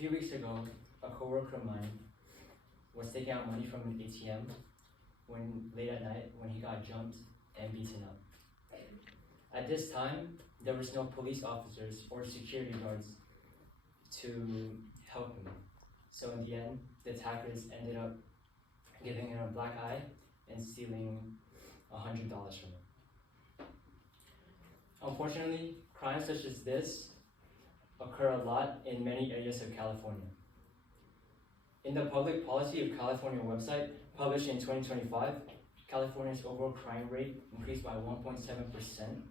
few weeks ago, a coworker of mine was taking out money from an ATM late at night when he got jumped and beaten up. At this time, there was no police officers or security guards to help him. So in the end, the attackers ended up giving him a black eye and stealing $100 from him. Unfortunately, crimes such as this occur a lot in many areas of California. In the Public Policy of California website, published in 2025, California's overall crime rate increased by 1.7%,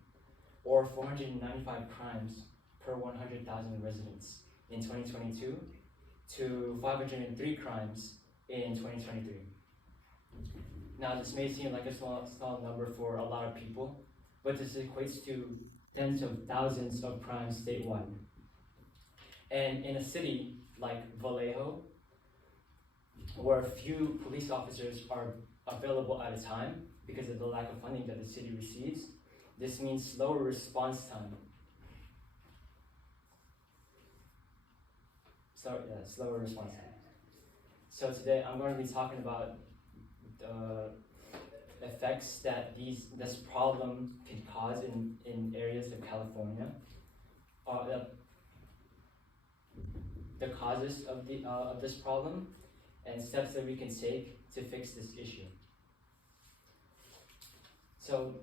or 495 crimes per 100,000 residents in 2022 to 503 crimes in 2023. Now, this may seem like a small number for a lot of people, but this equates to tens of thousands of crimes statewide. And in a city like Vallejo, where few police officers are available at a time because of the lack of funding that the city receives, this means slower response time. Slower response time. So today I'm going to be talking about the effects that this problem can cause in areas of California, the causes of this problem, and steps that we can take to fix this issue. So,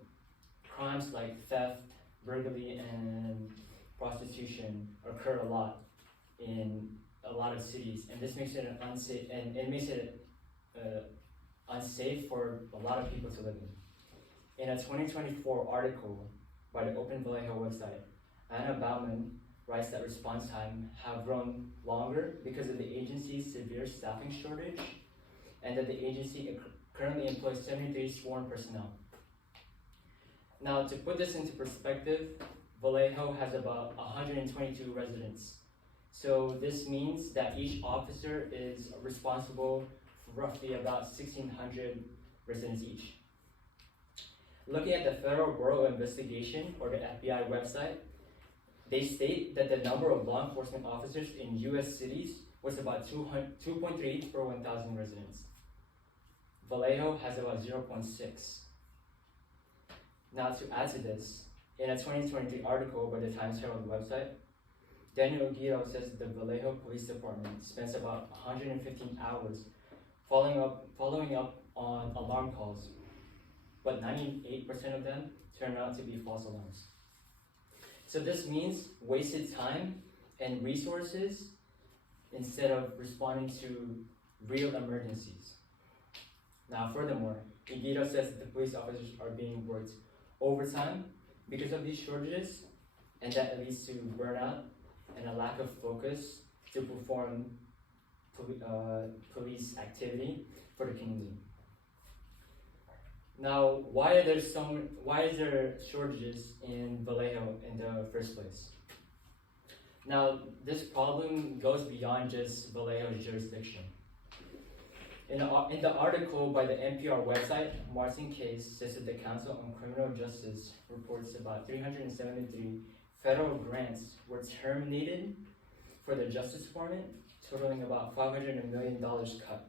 crimes like theft, burglary, and prostitution occur a lot in a lot of cities, and this makes it unsafe, and it makes it unsafe for a lot of people to live in. In a 2024 article by the Open Vallejo website, Anna Bauman writes that response time have grown longer because of the agency's severe staffing shortage, and that the agency currently employs 73 sworn personnel. Now, to put this into perspective, Vallejo has about 122 residents. So this means that each officer is responsible for roughly about 1,600 residents each. Looking at the Federal Bureau of Investigation, or the FBI website, they state that the number of law enforcement officers in U.S. cities was about 2.3 per 1,000 residents. Vallejo has about 0.6. Now, to add to this, in a 2023 article by the Times Herald website, Daniel Guido says that the Vallejo Police Department spends about 115 hours following up on alarm calls, but 98% of them turn out to be false alarms. So this means wasted time and resources instead of responding to real emergencies. Now, furthermore, Guido says that the police officers are being worked overtime because of these shortages, and that leads to burnout and a lack of focus to perform police activity for the community. Now, why is there shortages in Vallejo in the first place? Now, this problem goes beyond just Vallejo's jurisdiction. In the article by the NPR website, Martin Case says that the Council on Criminal Justice reports about 373 federal grants were terminated for the Justice Department, totaling about $500 million cut.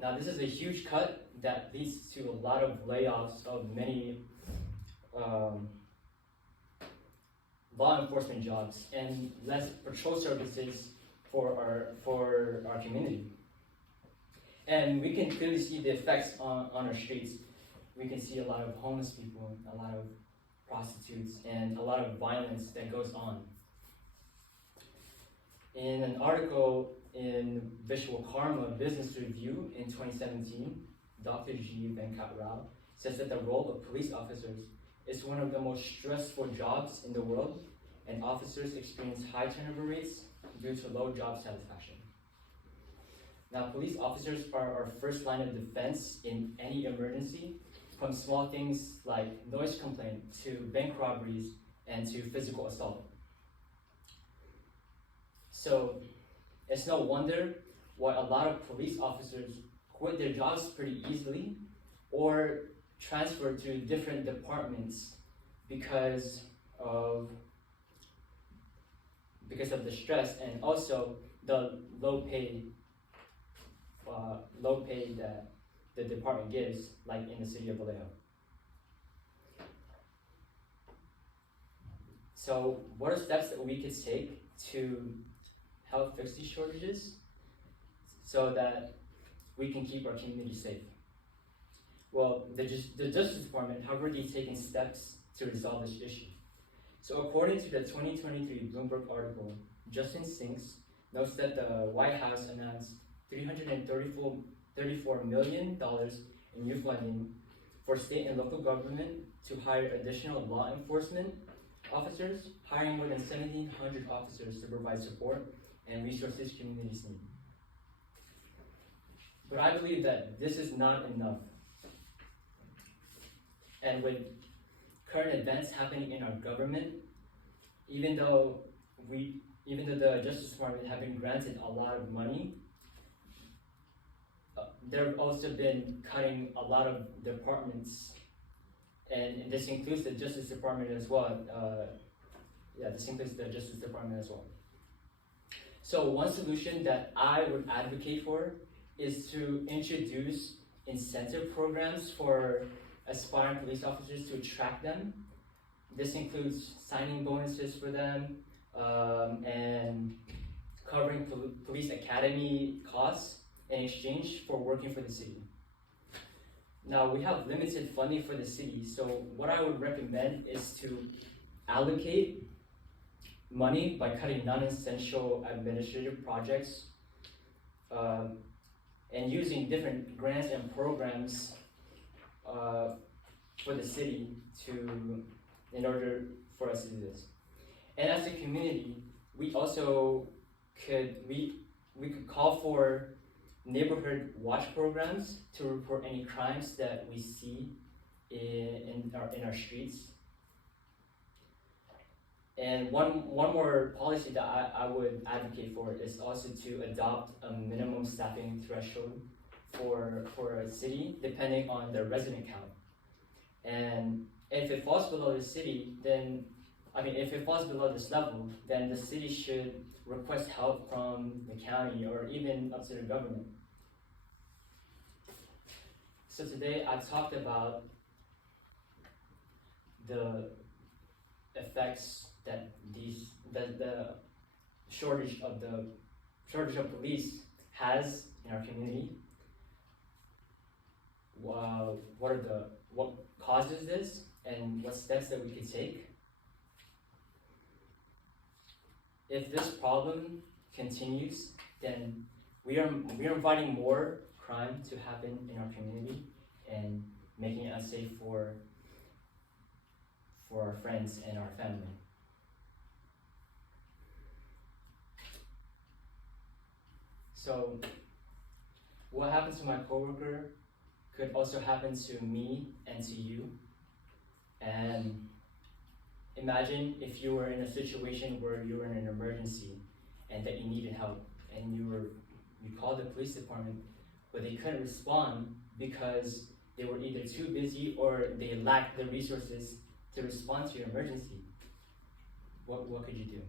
Now, this is a huge cut that leads to a lot of layoffs of many law enforcement jobs and less patrol services for our community. And we can clearly see the effects on our streets. We can see a lot of homeless people, a lot of prostitutes, and a lot of violence that goes on. In an article in Visual Karma Business Review in 2017, Dr. G. Venkat Rao says that the role of police officers is one of the most stressful jobs in the world, and officers experience high turnover rates due to low job satisfaction. Now, police officers are our first line of defense in any emergency, from small things like noise complaint to bank robberies and to physical assault. So it's no wonder why a lot of police officers quit their jobs pretty easily or transfer to different departments because of because of the stress and also the low pay that the department gives, like in the city of Vallejo. So what are steps that we could take to help fix these shortages so that we can keep our community safe? Well, the Justice Department have already taken steps to resolve this issue. So according to the 2023 Bloomberg article, Justin Sinks notes that the White House announced $334 million in new funding for state and local government to hire additional law enforcement officers, hiring more than 1,700 officers to provide support and resources communities need. But I believe that this is not enough. And with current events happening in our government, even though the Justice Department have been granted a lot of money, they've also been cutting a lot of departments, and this includes the Justice Department as well. This includes the Justice Department as well. So one solution that I would advocate for is to introduce incentive programs for aspiring police officers to attract them. This includes signing bonuses for them and covering police academy costs in exchange for working for the city. Now, we have limited funding for the city, so what I would recommend is to allocate money by cutting non-essential administrative projects and using different grants and programs for the city in order for us to do this. And as a community, we also could call for neighborhood watch programs to report any crimes that we see in our streets. And one more policy that I would advocate for is also to adopt a minimum staffing threshold for a city depending on the resident count. And if it falls below the city, if it falls below this level, then the city should request help from the county or even up to the government. So today I talked about the effects that the shortage of police has in our community. What causes this and what steps that we could take. If this problem continues, then we are inviting more crime to happen in our community and making it unsafe for our friends and our family. So what happened to my coworker could also happen to me and to you. And imagine if you were in a situation where you were in an emergency and that you needed help, and you called the police department, but they couldn't respond because they were either too busy or they lacked the resources to respond to your emergency. What could you do?